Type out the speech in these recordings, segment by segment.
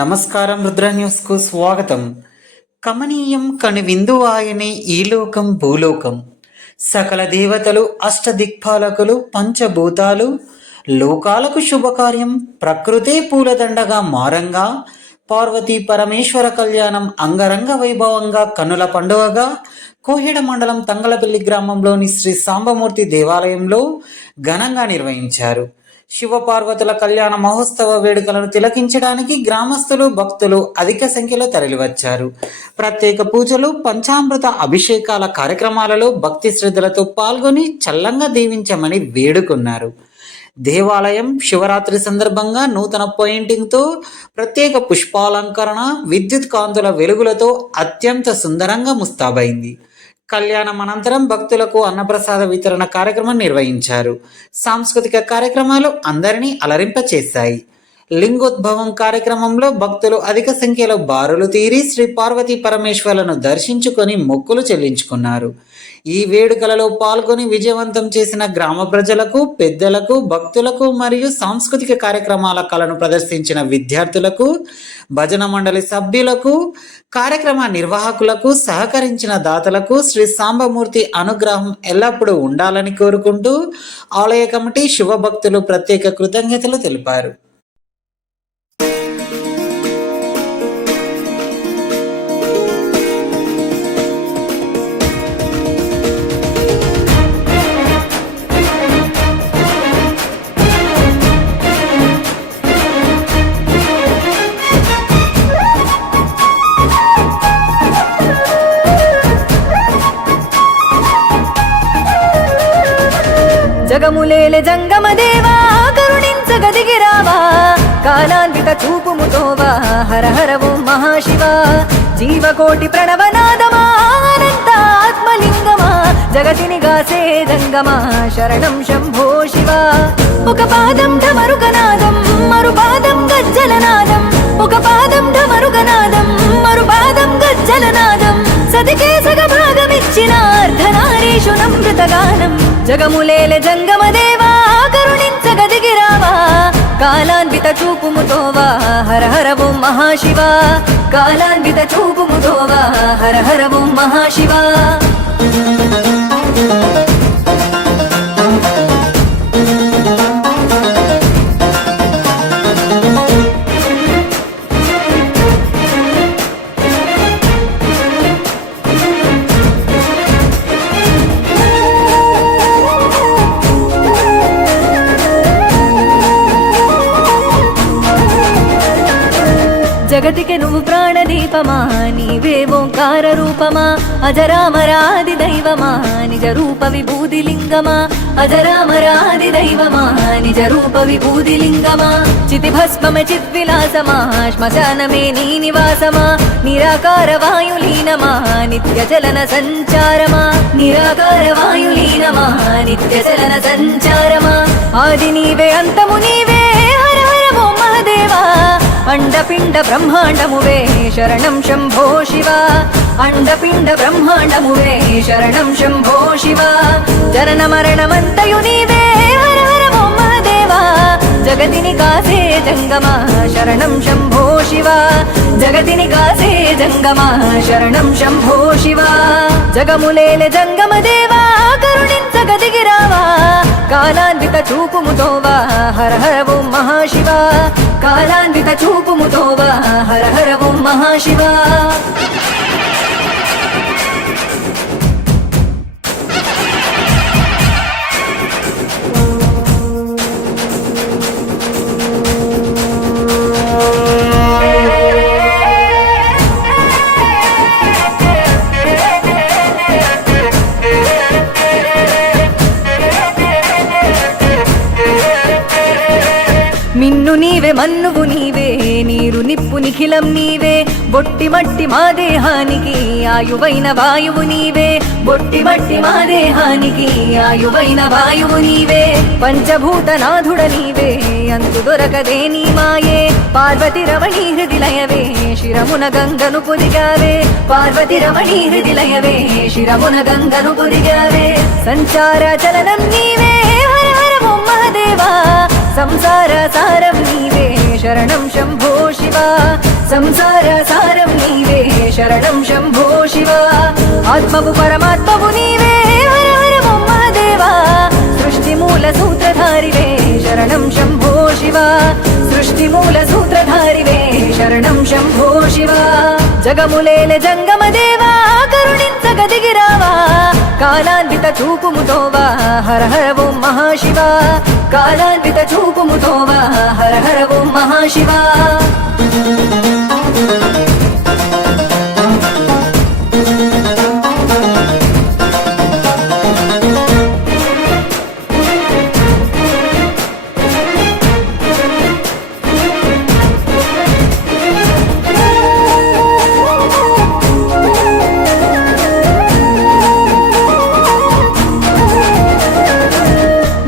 నమస్కారం, రుద్ర న్యూస్కు స్వాగతం. కమనీయం కని విందు ఆయనే ఈ లోకం భూలోకం. సకల దేవతలు, అష్టదిక్పాలకులు, పంచభూతాలు, లోకాలకు శుభకార్యం, ప్రకృతే పూలదండగా మారంగా, పార్వతీ పరమేశ్వర కళ్యాణం అంగరంగ వైభవంగా కన్నుల పండుగగా కోహెడ మండలం తంగలపల్లి గ్రామంలోని శ్రీ సాంబమూర్తి దేవాలయంలో ఘనంగా నిర్వహించారు. శివపార్వతుల కళ్యాణ మహోత్సవ వేడుకలను తిలకించడానికి గ్రామస్తులు, భక్తులు అధిక సంఖ్యలో తరలివచ్చారు. ప్రత్యేక పూజలు, పంచామృత అభిషేకాల కార్యక్రమాలలో భక్తి శ్రద్ధలతో పాల్గొని చల్లంగా దీవించమని వేడుకున్నారు. దేవాలయం శివరాత్రి సందర్భంగా నూతన పెయింటింగ్తో, ప్రత్యేక పుష్పాలంకరణ, విద్యుత్ కాంతుల వెలుగులతో అత్యంత సుందరంగా ముస్తాబైంది. కళ్యాణం అనంతరం భక్తులకు అన్నప్రసాద వితరణ కార్యక్రమం నిర్వహించారు. సాంస్కృతిక కార్యక్రమాలు అందరినీ అలరింపచేశాయి. లింగోద్భవం కార్యక్రమంలో భక్తులు అధిక సంఖ్యలో బారులు తీరి శ్రీ పార్వతీ పరమేశ్వరులను దర్శించుకొని మొక్కులు చెల్లించుకున్నారు. ఈ వేడుకలలో పాల్గొని విజయవంతం చేసిన గ్రామ ప్రజలకు, పెద్దలకు, భక్తులకు మరియు సాంస్కృతిక కార్యక్రమాల కళను ప్రదర్శించిన విద్యార్థులకు, భజన మండలి సభ్యులకు, కార్యక్రమ నిర్వాహకులకు, సహకరించిన దాతలకు శ్రీ సాంబమూర్తి అనుగ్రహం ఎల్లప్పుడూ ఉండాలని కోరుకుంటూ ఆలయ కమిటీ, శివభక్తులు ప్రత్యేక కృతజ్ఞతలు తెలిపారు. జగములేలే జంగమ దేవా, కరుణించగదిగిరావా, కాలాన్విత చూపుముతోవా, హర హర ఓం మహాశివ. జీవకోటి ప్రణవనాదమా, అనంత ఆత్మలింగమా, జగతిని గాసే జంగమా, శరణం శంభో శివ. ఒక పాదం ఢమరుగనాదం, మరు పాదం గజ్జలనాదం, ఒక పాదం ఢమరుగనాదం, మరు పాదం గజ్జలనాదం, సతికే సగభాగమిచ్చిన అర్ధనారీషు నమృతగానం. జగములేలే జంగమ దేవా, కరుణించగదిగిరావా, కాలాన్విత చూపుముతోవా, హర హర ఓం మహాశివ. కాలాన్విత చూపుముతోవా, హర హర ఓం మహాశివ. జగతికి నువ్వు ప్రాణదీపమా, నీవే ఓంకార రూపమా, అజరామరాది దైవమా, నిజ రూప విభూది లింగమా, అజరామరాది దైవమా, నిజ రూప విభూది లింగమా. చితిభస్మమే చిద్విలాసమా, శ్మశానమే నీ నివాసమా, నిరాకార వాయులీనమా, నిత్య చలన సంచారమా, నిరాకార వాయులీనమా, నిత్య చలన సంచారమా. ఆది నీవే, అంతము నీవే, హర హర ఓం మహదేవా. అండపిండ బ్రహ్మాండమువే, శరణం శంభో శివ. అండపిండ బ్రహ్మాండమువే, శరణం శంభో శివ. జనన మరణమంతయు నీవే, హర హర ఓం మహదేవా. జగతిని కాసే జంగమా, శరణం శంభో శివ. జగతిని కాసే జంగమా, శరణం శంభో శివ. జగములేలే జంగమ దేవా, కరుణించగదిగిరావా, కాలాన్విత చూపుముతోవా, హర హర ఓం మహాశివ. కాలాన్విత చూపుముతోవా, హర హర ఓం మహాశివ. మిన్ను నీవే, మన్నువు నీవే, నీరు నిప్పు నిఖిలం నీవే, బొట్టి మట్టి మా దేహానికి ఆయువైన వాయువు నీవే, బొట్టి మట్టి మా దేహానికి ఆయువైన వాయువు నీవే. పంచభూతనాథుడ నీవే, అంతు దొరకదే నీ మాయే, పార్వతి రమణీ హృదిలయవే, శిరమున గంగను పొదిగావే, పార్వతి రమణీ హృదిలయవే, శిరమున గంగను పొదిగావే. సంచార చలనం నీవే, హర హర ఓం మహదేవా. సంసార సారం నీవే, శరణం శంభో శివ. సంసార సారం నీవే శరణం శంభో శివ ఆత్మవు పరమాత్మవు నీవే హర హర మహాదేవా సృష్టి మూల సూత్రధారివే శరణం శంభో శివ సృష్టి మూల సూత్రధారివే శరణం శంభో శివ జగములేల జంగమ దేవా కరుణించగ దిగిరావా కాలాన్విత చూపుముతోవా హర హర ఓం మహాశివ కాలాన్విత చూపుముతోవా హర హర ఓం మహాశివ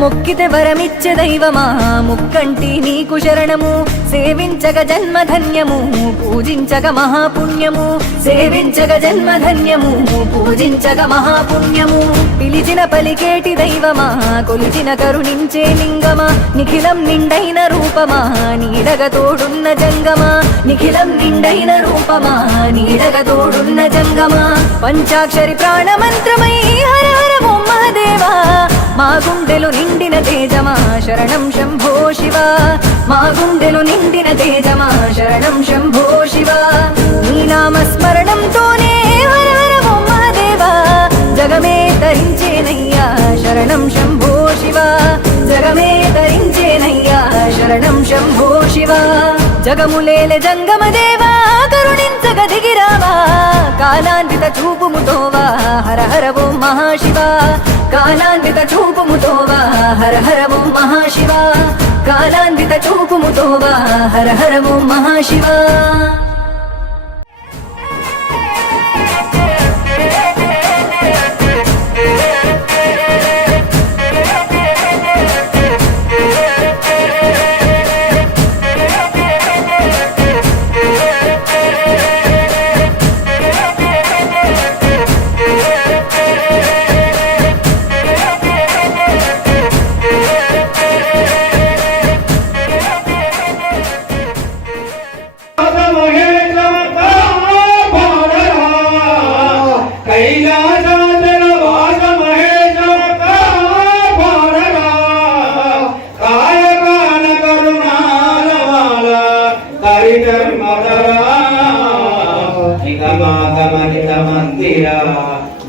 మొక్కితే వరమిచ్చే దైవమా ముక్కంటి నీకు శరణము సేవించగ జన్మధన్యము పూజించగ మహాపుణ్యము సేవించగ జన్మధన్యము పూజించగ మహాపుణ్యము పిలిచిన పలికేటి దైవమా కొలిచిన కరుణించే లింగమా నిఖిలం నిండైన రూపమా నీడగ తోడున్న జంగమా నిఖిలం నిండైన రూపమా నీడగ తోడున్న జంగమా పంచాక్షరి ప్రాణమంత్రమై హర హర ఓం మహాదేవా మా గుండెలు నిండిన తేజమా శరణం శంభో శివ మా గుండెలు నిండిన తేజమా శరణం శంభో శివ నీ నామస్మరణంతోనే హర హర ఓం మహాదేవా జగమే తరించేనయ్యా శరణం శంభో శివ జగమే తరించేనయ్యా శరణం శంభో శివ జగములేల జంగమ దేవా కరుణించగ దిగిరావా కాలాన్విత చూపుముతోవా హర హర ఓం మహాశివ కాలాన్విత చూపుముతోవా హర హర ఓం మహాశివ కాలాన్విత చూపుముతోవా హర హర ఓం మహాశివ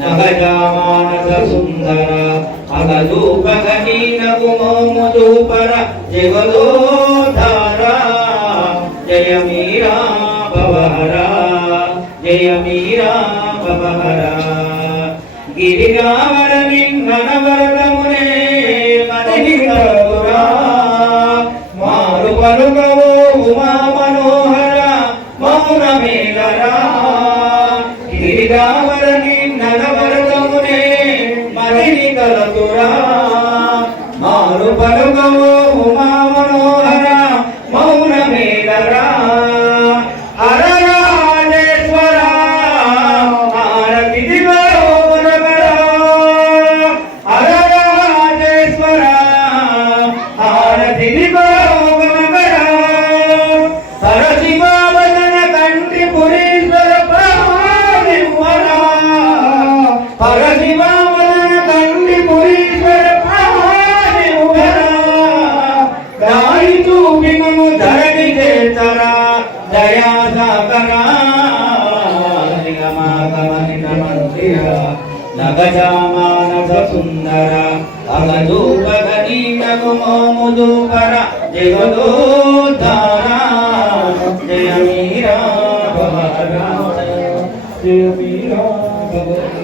నగజామానస సుందర అగదూపగహీన కుమోముదూపర జగదోధార జయ మీరా భవహర జయ మీరా భవహర గిరిగావర నింగనవరదమునే మదిహితరురా మారు పలుకవో ఉమా మనోహర మౌన మేలరా గిరిగావరని నడవరదమునే మదిని కలతురా మారు పలుకవో ఉమా మనోహర మౌన మేలరా హరరాజేశ్వర హారతి దివోరగరా హరరాజేశ్వర హారతి దివోరగరా హరశివావదన కంటి పురీశ్వర ప్రాణివరా హరశివావదన కంటి పురీశ్వర ప్రాణివరా దాయి చూపి మము ధరణి చేతరా దయా సాగరా నిగమాగమనిత మందిర నగజామానస సుందర అగదూపగనీన కుమోముదూపర జగదోధార జయ మీరా భవహర జయ మీరా భవహర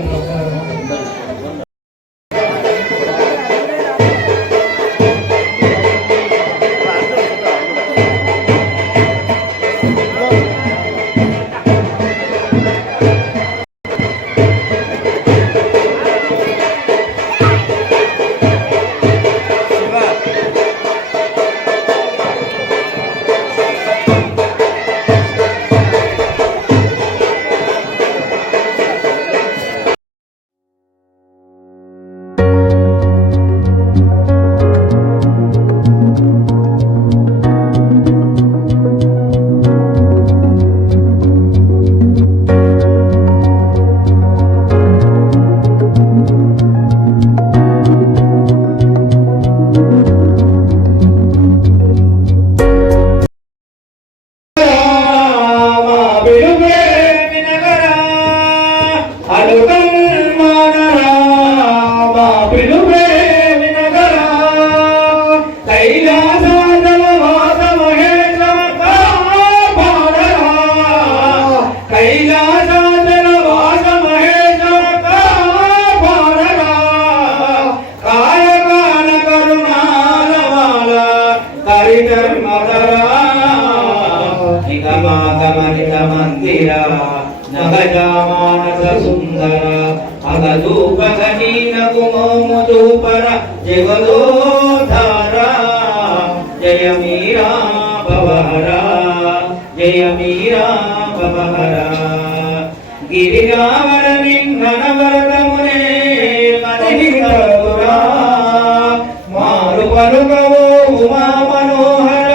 మధుపర జగదోధారా జయ మీరా భవహరా జయ మీరా భవహరా గిరిజావర నింగనవరదమునే మదిహితరురా మారు పలుకవో ఉమా మనోహర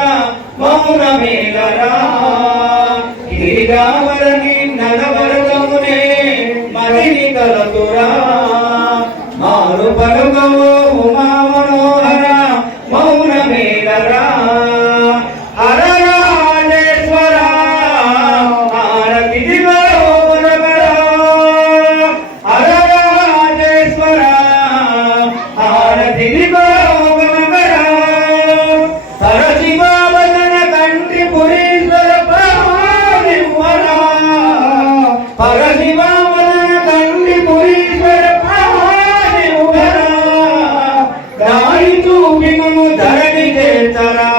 మౌన మేలరా గిరిజావర నింగనవరదమునే మదిహితరురా మారు పలుకవో ఉమా మనోహర మౌన మేలరా ధరణి చేతరా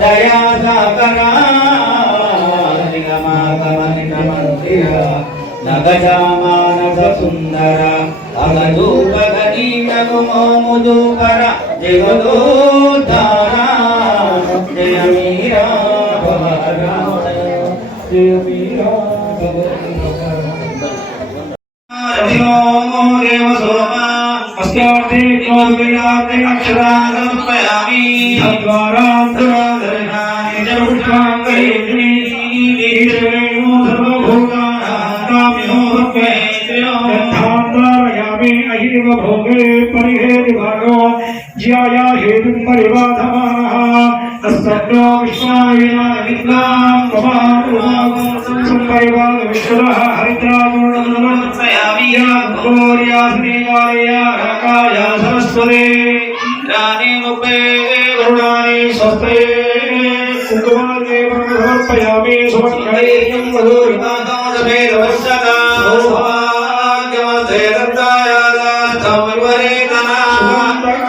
దయా సాగరా నిగమాగమనిక మందిర నగజామానస సుందర అగదూపగనీనగు మోముదూపర జగదోద్ధారా జయ మీరా భవహరా జయ మీరా దేవ సోమా అస్యార్థే జ్యోతిర్యార్థే అక్షరాన్ సమర్పయామి ద్వారాంతరాదర్శనాయ జరుష్టాంగయేత్రి నీరేణో సర్వభూతానాకామ్యో రూపేత్ర్యో యథాంతారయామి అహివ భోగే పరిహేతి భాగో జ్యాయా హేతుం పరివాధమానః తస్సద్దో విశ్వాయేన విద్వాం భవానుభావం సంపరివాద విశ్వః హరిద్రాగుణమర్పయామి గౌర్యాస్నేవాలయా రాకాయ సరస్వతే రాణి ముపే వరుణాని స్వస్తే కుంకుమాదేవ సమర్పయామి సుమంగళేయం మధురిమాదోషభేదవశకా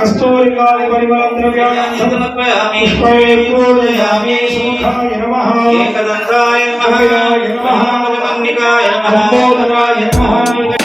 కస్తూరికాది పరిమళం ద్రవ్యాణం సమర్పయామి పుష్పే పూజయామి సుముఖాయ నమః ఏకదంతాయ నమః నమః నమః నమః